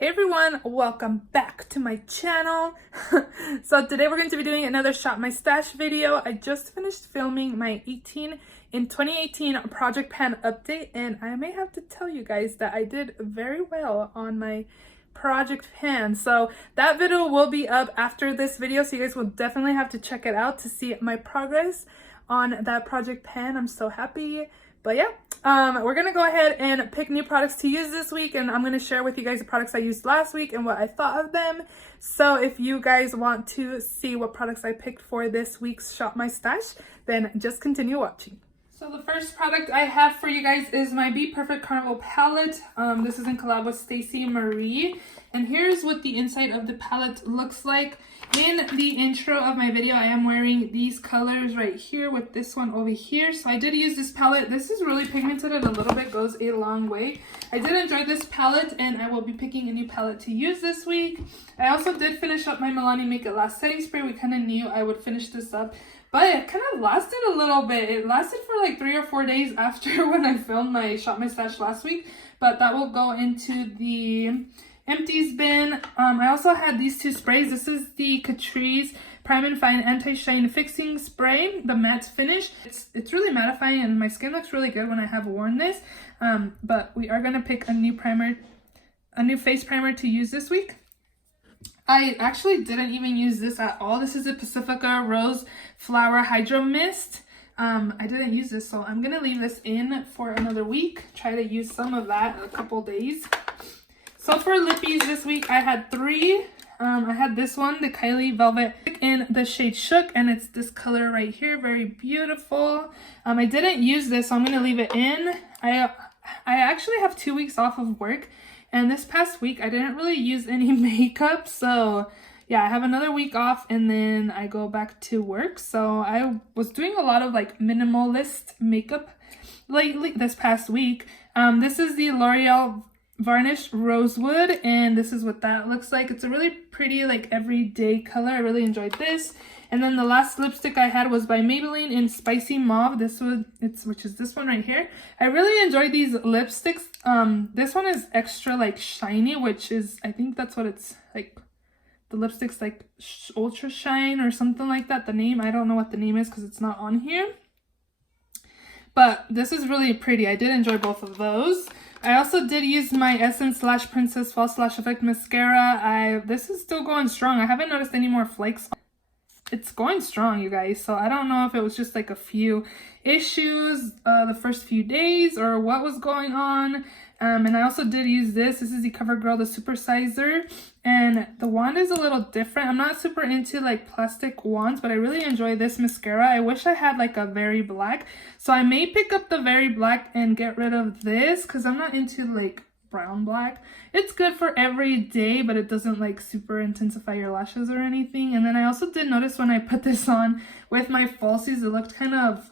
Hey everyone, welcome back to my channel. So today we're going to be doing another Shop My Stash video. I just finished filming my 18 in 2018 project pan update, and I may have to tell you guys that I did very well on my project pan. So that video will be up after this video, so you guys will definitely have to check it out to see my progress on that project pan. I'm so happy. But yeah, we're gonna go ahead and pick new products to use this week, and I'm gonna share with you guys the products I used last week and what I thought of them. So if you guys want to see what products I picked for this week's Shop My Stash, then just continue watching. So the first product I have for you guys is my Be Perfect Carnival palette. This is in collab with Stacey Marie, and here's what the inside of the palette looks like. In the intro of my video, I am wearing these colors right here with this one over here. So I did use this palette. This is really pigmented and a little bit goes a long way. I did enjoy this palette, and I will be picking a new palette to use this week. I also did finish up my Milani Make It Last setting spray. We kind of knew I would finish this up, but it kind of lasted a little bit. It lasted for like 3 or 4 days after when I filmed my Shop My Stash last week, but that will go into the empties bin. I also had these two sprays. This is the Catrice Prime and Fine Anti-Shine Fixing Spray, the matte finish. It's really mattifying, and my skin looks really good when I have worn this. But we are gonna pick a new primer, a new face primer to use this week. I actually didn't even use this at all. This is a Pacifica Rose Flower Hydro Mist. I didn't use this, so I'm gonna leave this in for another week. Try to use some of that in a couple days. So for lippies this week, I had 3. I had this one, the Kylie Velvet in the shade Shook, and it's this color right here, very beautiful. I didn't use this, so I'm gonna leave it in. I actually have 2 weeks off of work, and this past week I didn't really use any makeup, so yeah, I have another week off and then I go back to work. So I was doing a lot of like minimalist makeup lately this past week. This is the L'Oreal Varnished Rosewood, and this is what that looks like. It's a really pretty like everyday color. I really enjoyed this. And then the last lipstick I had was by Maybelline in Spicy Mauve. Which is this one right here. I really enjoyed these lipsticks. This one is extra like shiny, which is, I think that's what it's like. The lipstick's like Ultra Shine or something like that. The name, I don't know what the name is because it's not on here. But this is really pretty. I did enjoy both of those. I also did use my Essence / Princess False / Effect mascara. This is still going strong. I haven't noticed any more flakes. It's going strong, you guys. So I don't know if it was just like a few issues the first few days or what was going on. And I also did use this. This is the CoverGirl, the Supersizer. And the wand is a little different. I'm not super into like plastic wands, but I really enjoy this mascara. I wish I had like a Very Black. So I may pick up the Very Black and get rid of this because I'm not into like brown black. It's good for every day, but it doesn't like super intensify your lashes or anything. And then I also did notice when I put this on with my falsies, it looked kind of,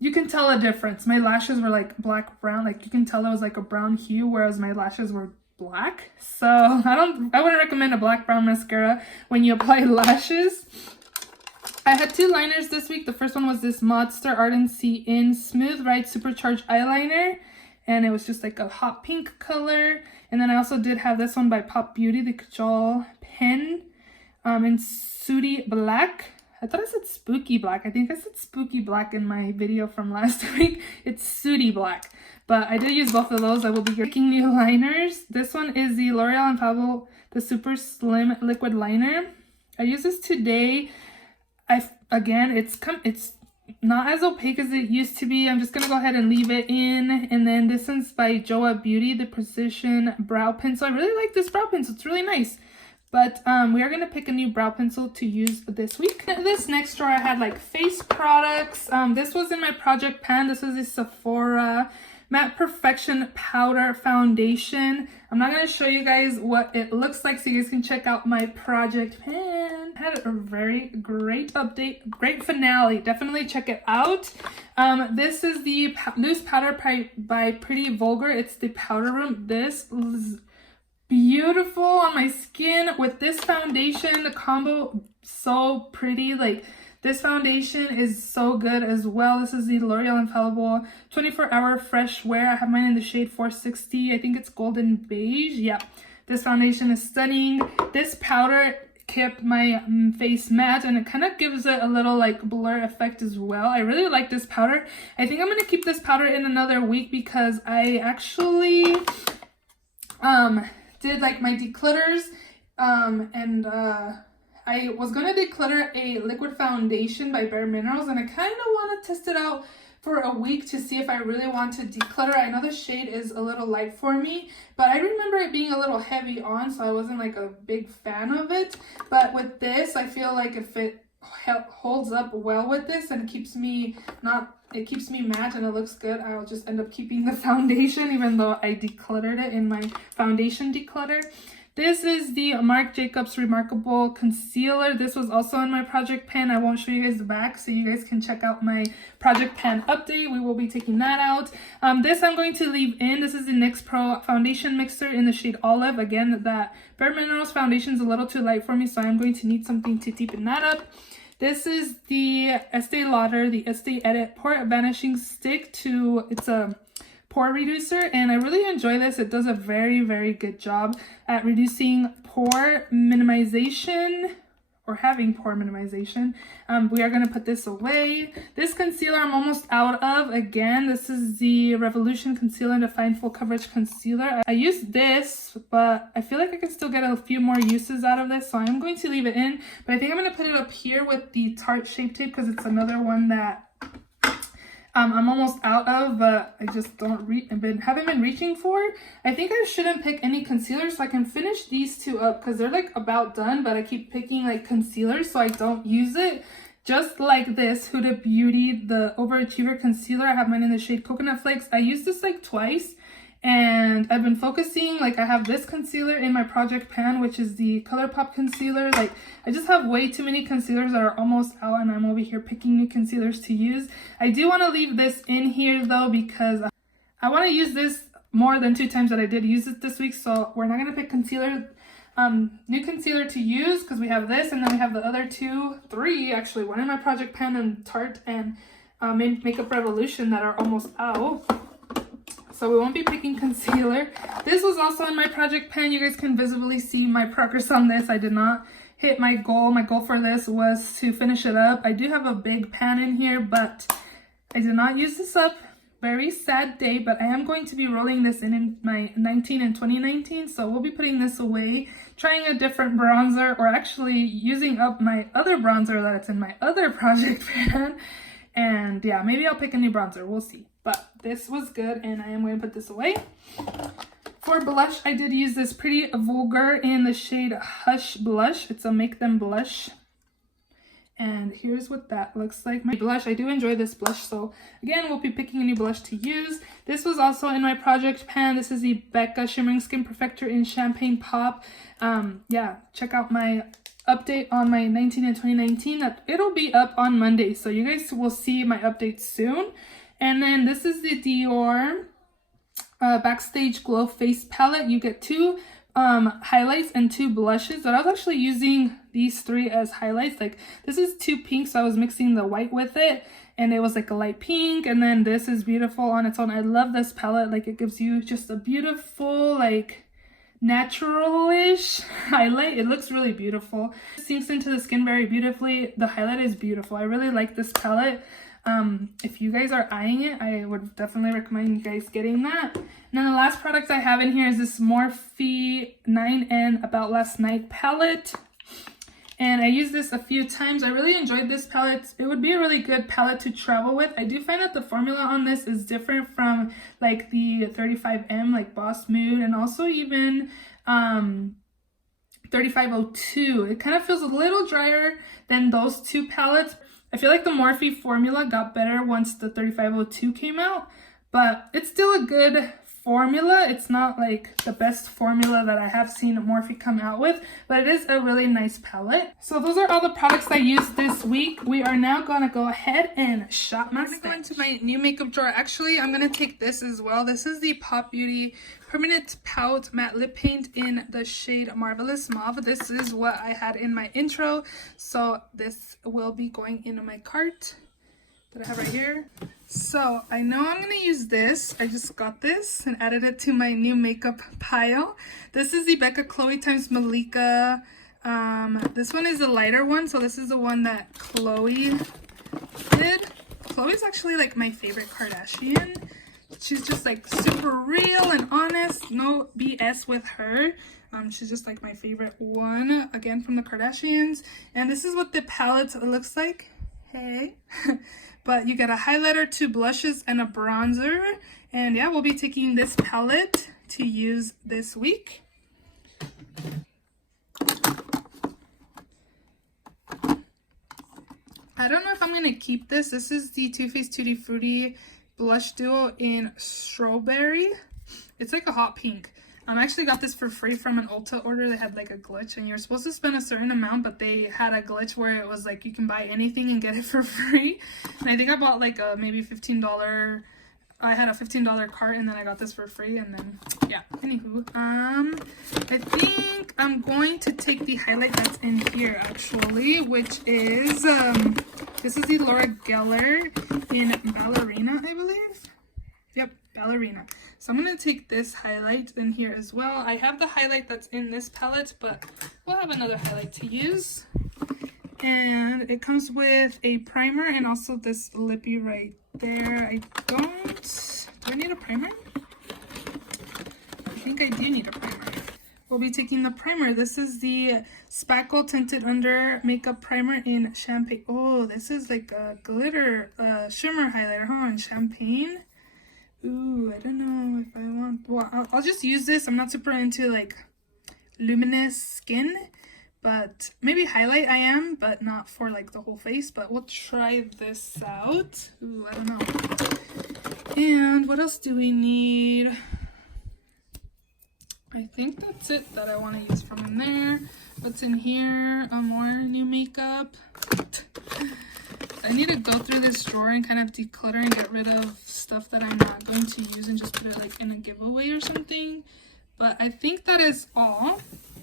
you can tell a difference. My lashes were like black brown, like you can tell it was like a brown hue, whereas my lashes were black. So I wouldn't recommend a black brown mascara when you apply lashes. I had 2 liners this week. The first one was this Modster Ardency in Smooth Ride Supercharged Eyeliner, and it was just like a hot pink color. And then I also did have this one by Pop Beauty, the Kajal pen in Sooty Black. I thought I said Spooky Black. I think I said Spooky Black in my video from last week. It's Sooty Black. But I did use both of those. I will be picking new liners. This one is the L'Oreal Infallible, the Super Slim Liquid Liner. I used this today. Again, it's not as opaque as it used to be. I'm just gonna go ahead and leave it in. And then this one's by Joa Beauty, the Precision Brow Pencil. I really like this brow pencil. It's really nice. But we are gonna pick a new brow pencil to use this week. This next drawer I had like face products. This was in my project pan. This is a Sephora Matte Perfection Powder Foundation. I'm not gonna show you guys what it looks like so you guys can check out my project pan. Had a very great update, great finale. Definitely check it out. This is the Loose Powder by Pretty Vulgar. It's the powder room. This is beautiful on my skin with this foundation. The combo, so pretty. Like, this foundation is so good as well. This is the L'Oreal Infallible 24-Hour Fresh Wear. I have mine in the shade 460. I think it's golden beige. Yeah, This foundation is stunning. This powder kept my face matte, and it kind of gives it a little like blur effect as well. I really like this powder. I think I'm going to keep this powder in another week because I actually did like my declutters and I was going to declutter a liquid foundation by Bare Minerals, and I kind of want to test it out for a week to see if I really want to declutter. I know the shade is a little light for me, but I remember it being a little heavy on, so I wasn't like a big fan of it. But with this, I feel like if it holds up well with this and it keeps me matte and it looks good, I'll just end up keeping the foundation even though I decluttered it in my foundation declutter. This is the Marc Jacobs Remarkable Concealer. This was also in my project pan. I won't show you guys the back, so you guys can check out my project pan update. We will be taking that out. This I'm going to leave in. This is the NYX Pro Foundation Mixer in the shade Olive. Again, that Bare Minerals foundation is a little too light for me, so I'm going to need something to deepen that up. This is the Estee Lauder, the Estee Edit Pore Vanishing Stick. It's a pore reducer, and I really enjoy this. It does a very, very good job at reducing pore minimization, or having pore minimization. We are going to put this away. This concealer I'm almost out of. Again, this is the Revolution Concealer Define Full Coverage Concealer. I used this, but I feel like I can still get a few more uses out of this, so I'm going to leave it in. But I think I'm going to put it up here with the Tarte Shape Tape because it's another one that I'm almost out of, but I just haven't been reaching for. I think I shouldn't pick any concealer, so I can finish these two up because they're like about done, but I keep picking like concealer so I don't use it. Just like this Huda Beauty, the Overachiever Concealer. I have mine in the shade Coconut Flakes. I used this like twice, and I've been focusing, like I have this concealer in my project pan, which is the ColourPop concealer. Like I just have way too many concealers that are almost out, and I'm over here picking new concealers to use. I do want to leave this in here though because I want to use this more than 2 times that I did use it this week, so we're not going to pick concealer, new concealer to use because we have this, and then we have the other 3 actually, one in my project pan and Tarte and Makeup Revolution that are almost out. So we won't be picking concealer. This was also in my project pan. You guys can visibly see my progress on this. I did not hit my goal. My goal for this was to finish it up. I do have a big pan in here, but I did not use this up. Very sad day, but I am going to be rolling this in my 19 and 2019. So we'll be putting this away, trying a different bronzer, or actually using up my other bronzer that's in my other project pan. And yeah, maybe I'll pick a new bronzer. We'll see. But this was good, and I am going to put this away. For blush, I did use this Pretty Vulgar in the shade Hush Blush. It's a Make Them Blush. And here's what that looks like. My blush, I do enjoy this blush, so again, we'll be picking a new blush to use. This was also in my project pan. This is the Becca Shimmering Skin Perfector in Champagne Pop. Yeah, check out my update on my 19 and 2019. It'll be up on Monday, so you guys will see my update soon. And then this is the Dior Backstage Glow Face Palette. You get 2 highlights and 2 blushes, but I was actually using these 3 as highlights. Like this is 2 pinks, so I was mixing the white with it, and it was like a light pink. And then this is beautiful on its own. I love this palette. Like it gives you just a beautiful, like natural-ish highlight. It looks really beautiful. It sinks into the skin very beautifully. The highlight is beautiful. I really like this palette. If you guys are eyeing it, I would definitely recommend you guys getting that. And then the last product I have in here is this Morphe 9N About Last Night palette. And I used this a few times. I really enjoyed this palette. It would be a really good palette to travel with. I do find that the formula on this is different from like the 35M, like Boss Mood, and also even 3502. It kind of feels a little drier than those 2 palettes. I feel like the Morphe formula got better once the 3502 came out, but it's still a good formula. It's not like the best formula that I have seen Morphe come out with, but it is a really nice palette. So those are all the products I used this week. We are now gonna go ahead and shop my stash. I'm going to my new makeup drawer. Actually, I'm gonna take this as well. This is the Pop Beauty Permanent Pout Matte Lip Paint in the shade Marvelous Mauve. This is what I had in my intro, so this will be going into my cart. that I have right here. So I know I'm gonna use this. I just got this and added it to my new makeup pile. This is the Becca Chloe times Malika. This one is the lighter one, so this is the one that Chloe did. Chloe's actually like my favorite Kardashian. She's just like super real and honest, no BS with her. She's just like my favorite one, again from the Kardashians. And this is what the palette looks like. Hey. But you get a highlighter, 2 blushes, and a bronzer. And yeah, we'll be taking this palette to use this week. I don't know if I'm going to keep this. This is the Too Faced Tutti Frutti Blush Duo in Strawberry. It's like a hot pink. I actually got this for free from an Ulta order. They had like a glitch and you're supposed to spend a certain amount, but they had a glitch where it was like you can buy anything and get it for free. And I think I bought like a maybe $15. I had a $15 cart and then I got this for free, and then yeah. Anywho, I think I'm going to take the highlight that's in here actually, which is this is the Laura Geller in Ballerina, I believe. Yep, Ballerina. So I'm going to take this highlight in here as well. I have the highlight that's in this palette, but we'll have another highlight to use. And it comes with a primer and also this lippy right there. Do I need a primer? I think I do need a primer. We'll be taking the primer. This is the Spackle Tinted Under Makeup Primer in Champagne. Oh, this is like a glitter shimmer highlighter, huh? In Champagne. Ooh, I don't know if I want... Well, I'll just use this. I'm not super into like luminous skin, but maybe highlight I am, but not for like the whole face. But we'll try this out. Ooh, I don't know. And what else do we need? I think that's it that I want to use from in there. What's in here? More new makeup. I need to go through this drawer and kind of declutter and get rid of stuff that I'm not going to use and just put it like in a giveaway or something. But I think that is all.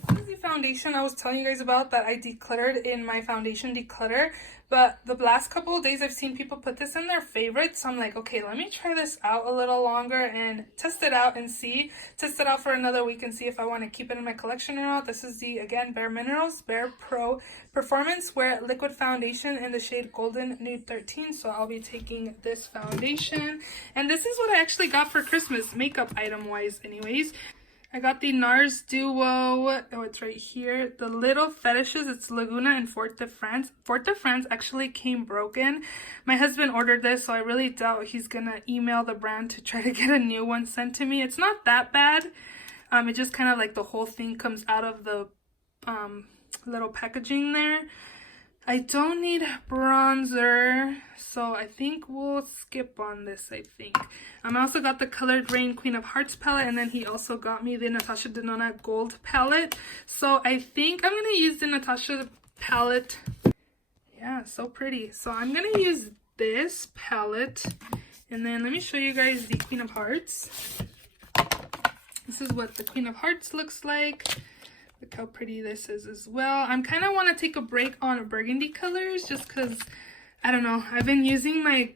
This is the foundation I was telling you guys about that I decluttered in my foundation declutter. But the last couple of days I've seen people put this in their favorites. So I'm like, okay, let me try this out a little longer and test it out and see. Test it out for another week and see if I want to keep it in my collection or not. This is the, again, Bare Minerals Bare Pro Performance Wear Liquid Foundation in the shade Golden Nude 13. So I'll be taking this foundation. And this is what I actually got for Christmas, makeup item-wise anyways. I got the NARS Duo, oh, it's right here, the Little Fetishes. It's Laguna and Fort de France. Fort de France actually came broken. My husband ordered this, so I really doubt he's gonna email the brand to try to get a new one sent to me. It's not that bad. It just kind of like the whole thing comes out of the little packaging there. I don't need bronzer, so I think we'll skip on this, I think. I also got the Colored Rain Queen of Hearts palette, and then he also got me the Natasha Denona Gold palette. So I think I'm going to use the Natasha palette. Yeah, so pretty. So I'm going to use this palette, and then let me show you guys the Queen of Hearts. This is what the Queen of Hearts looks like. Look how pretty this is as well. I'm kind of want to take a break on burgundy colors just because, I don't know, I've been using my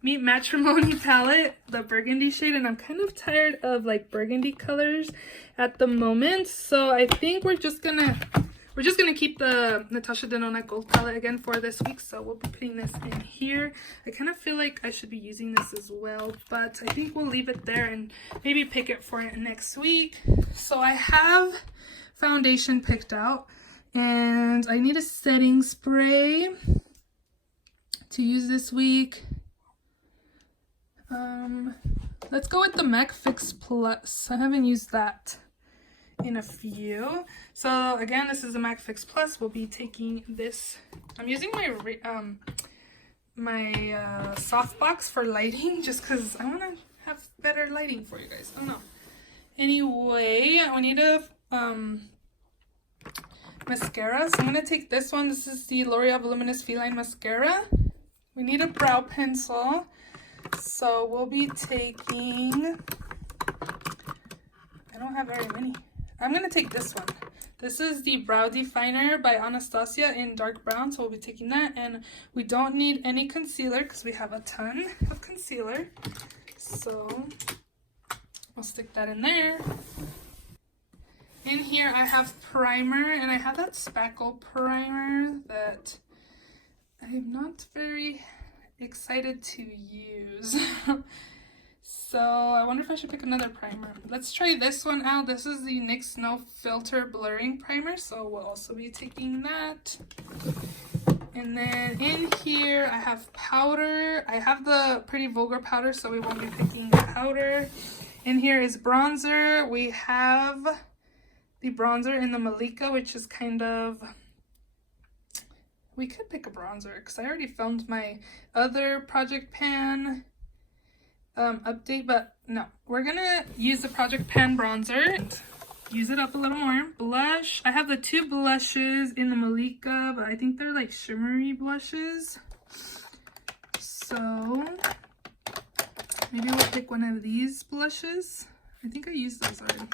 Meet Matrimony palette, the burgundy shade, and I'm kind of tired of like burgundy colors at the moment. So I think we're just gonna keep the Natasha Denona Gold palette again for this week. So we'll be putting this in here. I kind of feel like I should be using this as well, but I think we'll leave it there and maybe pick it for next week. So I have foundation picked out, and I need a setting spray to use this week. Let's go with the MAC Fix Plus. I haven't used that in a few. So again, this is the MAC Fix Plus. We'll be taking this. I'm using my softbox for lighting just because I want to have better lighting for you guys. I don't know. Anyway, we need a mascara. So I'm going to take this one. This is the L'Oreal Voluminous Feline Mascara. We need a brow pencil. So we'll be taking, I don't have very many. I'm going to take this one. This is the Brow Definer by Anastasia in dark brown, so we'll be taking that. And we don't need any concealer because we have a ton of concealer. So we'll stick that in there. In here I have primer, and I have that spackle primer that I'm not very excited to use. So I wonder if I should pick another primer. Let's try this one out. This is the NYX No Filter Blurring Primer, so we'll also be taking that. And then in here I have powder. I have the Pretty Vulgar powder, so we won't be picking powder. In here is bronzer. We have the bronzer in the Malika, which is kind of... We could pick a bronzer because I already filmed my other Project Pan update, but no, we're gonna use the Project Pan bronzer and use it up a little more. Blush, I have the two blushes in the Malika, but I think they're like shimmery blushes, so maybe we'll pick one of these blushes. I think I used those already.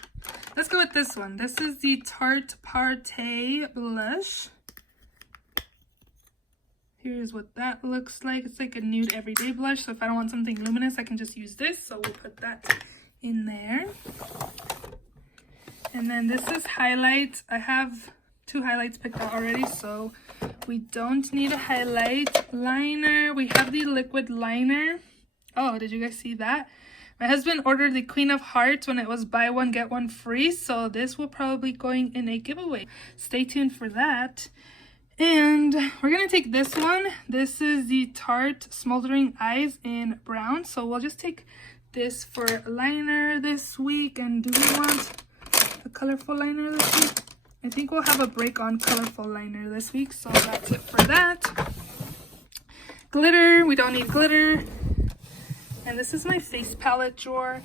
Let's go with this one. This is the Tarte Partey blush. Here's what that looks like. It's like a nude everyday blush, so if I don't want something luminous, I can just use this. So we'll put that in there. And then this is highlight. I have two highlights picked out already, so we don't need a highlight liner. We have the liquid liner. Oh, did you guys see that? My husband ordered the Queen of Hearts when it was buy one, get one free, so this will probably be going in a giveaway. Stay tuned for that. And we're going to take this one. This is the Tarte Smoldering Eyes in brown. So we'll just take this for liner this week. And do we want a colorful liner this week? I think we'll have a break on colorful liner this week. So that's it for that. Glitter. We don't need glitter. And this is my face palette drawer.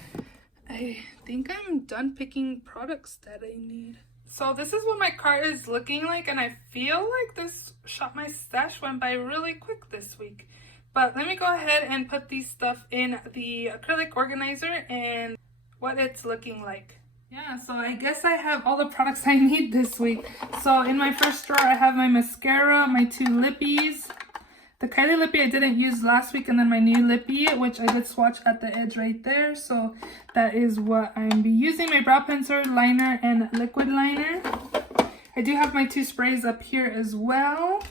I think I'm done picking products that I need. So this is what my cart is looking like, and I feel like this Shop My Stash went by really quick this week. But let me go ahead and put these stuff in the acrylic organizer and what it's looking like. Yeah, so I guess I have all the products I need this week. So in my first drawer I have my mascara, my two lippies, the Kylie lippy I didn't use last week, and then my new lippy, which I did swatch at the edge right there. So that is what I'm be using. My brow pencil, liner, and liquid liner. I do have my two sprays up here as well.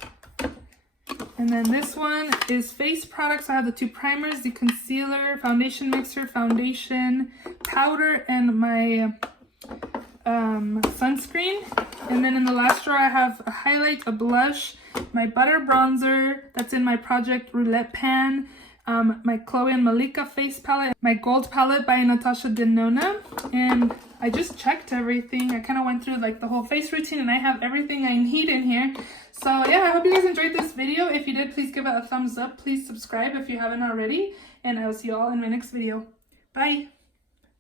And then this one is face products. I have the two primers, the concealer, foundation mixer, foundation, powder, and my sunscreen. And then in the last drawer I have a highlight, a blush, my butter bronzer that's in my Project Roulette pan, my Chloe and Malika face palette, my gold palette by Natasha Denona. And I just checked everything. I kind of went through like the whole face routine, and I have everything I need in here. So yeah, I hope you guys enjoyed this video. If you did, please give it a thumbs up. Please subscribe if you haven't already, and I will see you all in my next video. Bye.